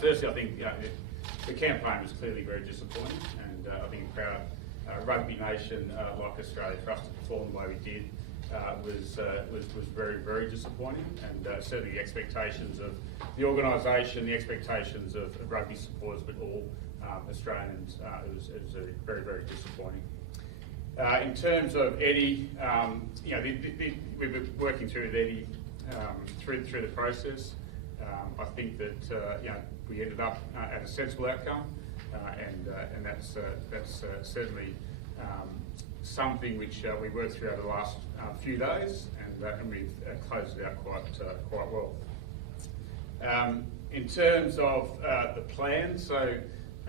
Firstly, I think the campaign was clearly very disappointing, and I think proud Rugby Nation like Australia, for us to perform the way we did was very, very disappointing, and certainly the expectations of the organisation, the expectations of rugby supporters, but all Australians, it was very, very disappointing. In terms of Eddie, we've been working through with Eddie through the process. I think that we ended up at a sensible outcome, and that's certainly something which we worked through over the last few days, and we've closed it out quite well. In terms of the plan, so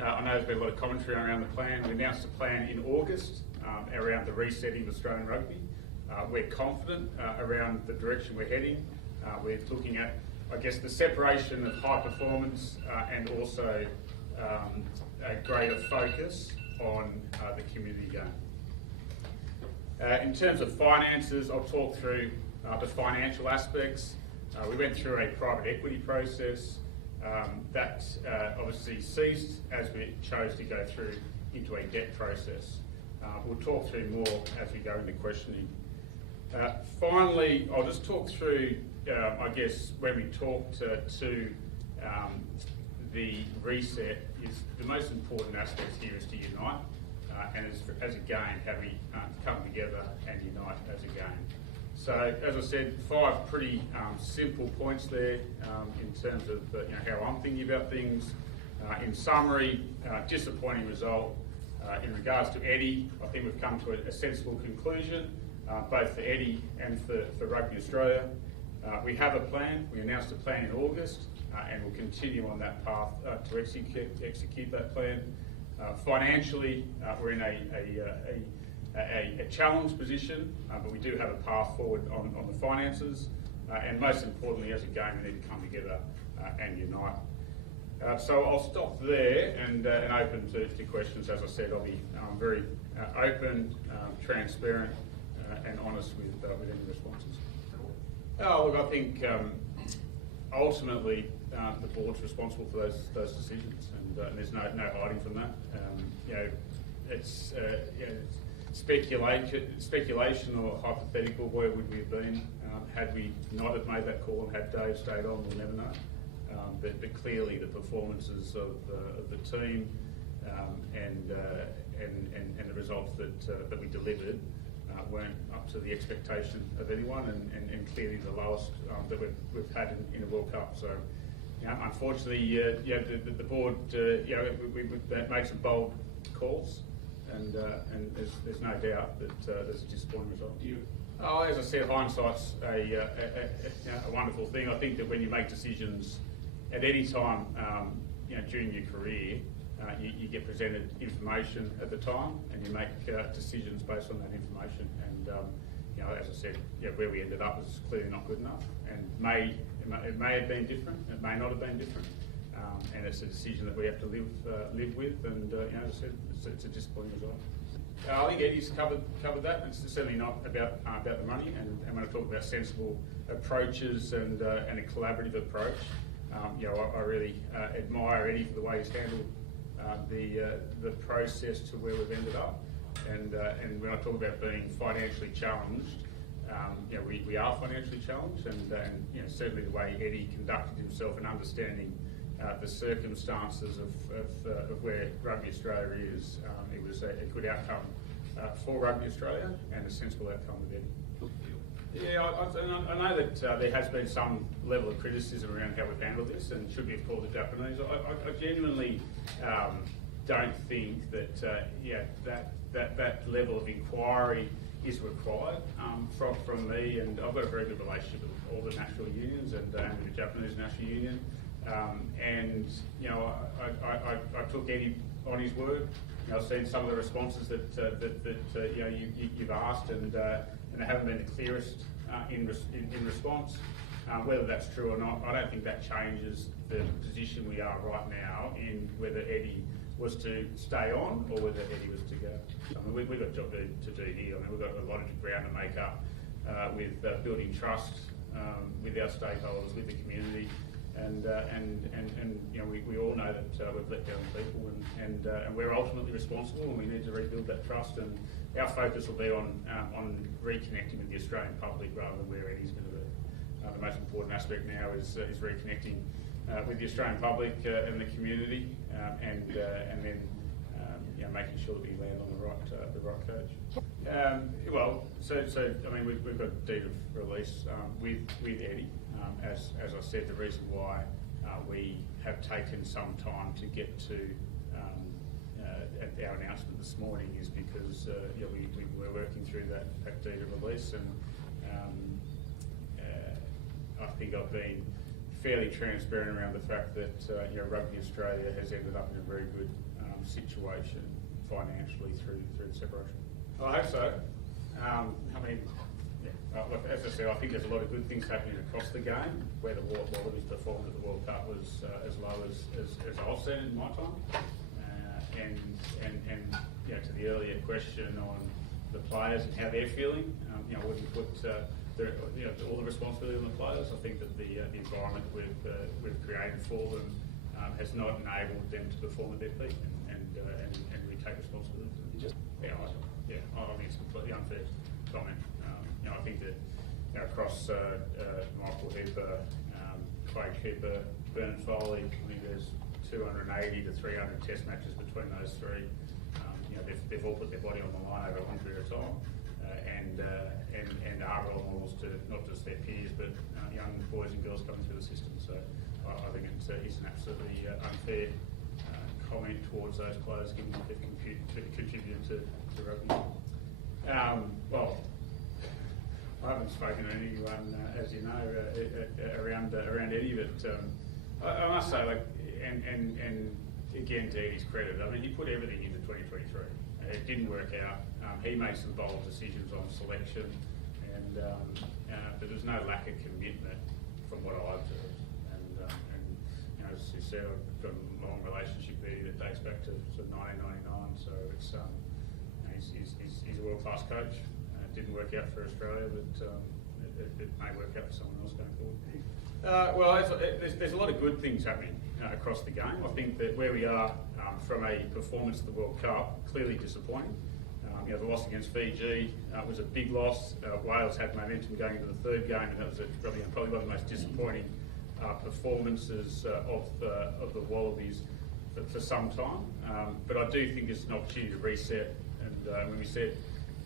I know there's been a lot of commentary around the plan. We announced the plan in August around the resetting of Australian rugby. We're confident around the direction we're heading. We're looking at, I guess, the separation of high performance and also a greater focus on the community game. In terms of finances, I'll talk through the financial aspects. We went through a private equity process that obviously ceased as we chose to go through into a debt process. We'll talk through more as we go into questioning. Finally, I'll just talk through, I guess, when we talked to the reset, is the most important aspect here is to unite, and as a game, how we come together and unite as a game. So, as I said, 5 pretty simple points there in terms of how I'm thinking about things. In summary, disappointing result. In regards to Eddie, I think we've come to a sensible conclusion, both for Eddie and for Rugby Australia. We have a plan. We announced a plan in August, and we'll continue on that path to execute that plan. Financially, we're in a challenged position, but we do have a path forward on the finances, and most importantly, as a game, we need to come together and unite. So I'll stop there and open to questions. As I said, I'll be very open, transparent, and honest with any responses. Look, I think ultimately the board's responsible for those decisions, and there's no hiding from that. It's speculation or hypothetical. Where would we have been had we not have made that call and had Dave stayed on? We'll never know. But clearly the performances of the team and the results that we delivered weren't up to the expectation of anyone, and clearly the lowest that we've had in a World Cup. So, unfortunately, the board we made some bold calls, and there's no doubt that there's a disappointing result. As I said, hindsight's a wonderful thing. I think that when you make decisions at any time during your career, you get presented information at the time, and you make decisions based on that information. And as I said, where we ended up was clearly not good enough, and it may have been different, it may not have been different, and it's a decision that we have to live with. And as I said, it's a disappointing result. I think Eddie's covered that. It's certainly not about the money, and when I talk about sensible approaches and a collaborative approach, I really admire Eddie for the way he's handled the process to where we've ended up. And when I talk about being financially challenged, we are financially challenged, and certainly the way Eddie conducted himself and understanding the circumstances of where Rugby Australia is, it was a good outcome for Rugby Australia and a sensible outcome with Eddie. Yeah, I know that there has been some level of criticism around how we've handled this, and should we have called the Japanese. I genuinely don't think that that level of inquiry is required from me, and I've got a very good relationship with all the national unions and with the Japanese National Union. I took Eddie on his word. I've seen some of the responses that you've asked, and they haven't been the clearest in response. Whether that's true or not, I don't think that changes the position we are right now in whether Eddie was to stay on or whether Eddie was to go. I mean, we've got a job to do here. I mean, we've got a lot of ground to make up with building trust with our stakeholders, with the community, And we all know that we've let down people, and we're ultimately responsible, and we need to rebuild that trust. And our focus will be on reconnecting with the Australian public rather than where Eddie's going to be. The most important aspect now is reconnecting with the Australian public and the community, and then making sure that we land on the right coach. We've got a deed of release with Eddie. As I said, the reason why we have taken some time to get to our announcement this morning is because we were working through that deed of release, and I think I've been fairly transparent around the fact that Rugby Australia has ended up in a very good situation financially through the separation. I hope so. As I said, I think there's a lot of good things happening across the game. Where the Wallabies performed at the World Cup was as low as I've seen in my time. And to the earlier question on the players and how they're feeling, I wouldn't put all the responsibility on the players. I think that the environment we've created for them has not enabled them to perform at their peak, and we take responsibility. I think it's a completely unfair comment. I think that across Michael Hipper, Craig Hipper, Bernard Foley, I think there's 280 to 300 test matches between those three. They've all put their body on the line over a long period of time, and are role models to not just their peers but young boys and girls coming through the system. So I think it's an absolutely unfair comment towards those players, given that they've contributed to rugby. I haven't spoken to anyone, as you know, around Eddie, but I must say, and again, to Eddie's credit, he put everything into 2023. It didn't work out. He made some bold decisions on selection, but there's no lack of commitment from what I observed. And as you said, I've got a long relationship with Eddie that dates back to 1999. So it's he's a world-class coach. It didn't work out for Australia, but it may work out for someone else going forward. There's a lot of good things happening across the game. I think that where we are from a performance at the World Cup, clearly disappointing. The loss against Fiji was a big loss. Wales had momentum going into the third game, and that was probably one of the most disappointing performances of the Wallabies for some time. But I do think it's an opportunity to reset. And when we said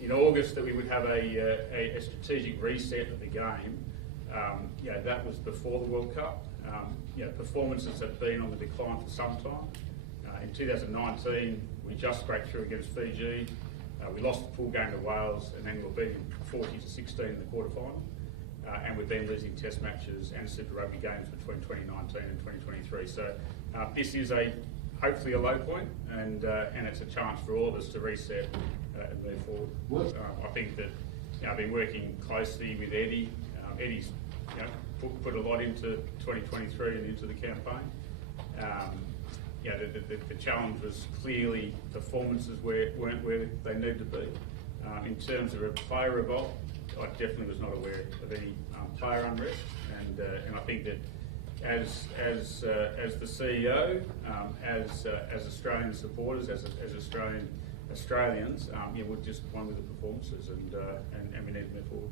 in August that we would have a strategic reset of the game, that was before the World Cup. Performances have been on the decline for some time. In 2019, we just scraped through against Fiji. We lost the full game to Wales, and then we were beaten 40-16 in the quarterfinal. And we've been losing test matches and Super Rugby games between 2019 and 2023. So this is hopefully a low point, and it's a chance for all of us to reset and move forward. I think that I've been working closely with Eddie. Eddie's put a lot into 2023 and into the campaign. The challenge was clearly performances weren't where they needed to be. In terms of a player revolt, I definitely was not aware of any player unrest, and I think that as the CEO, as Australian supporters, as Australians, we're disappointed with the performances, and we need to move forward.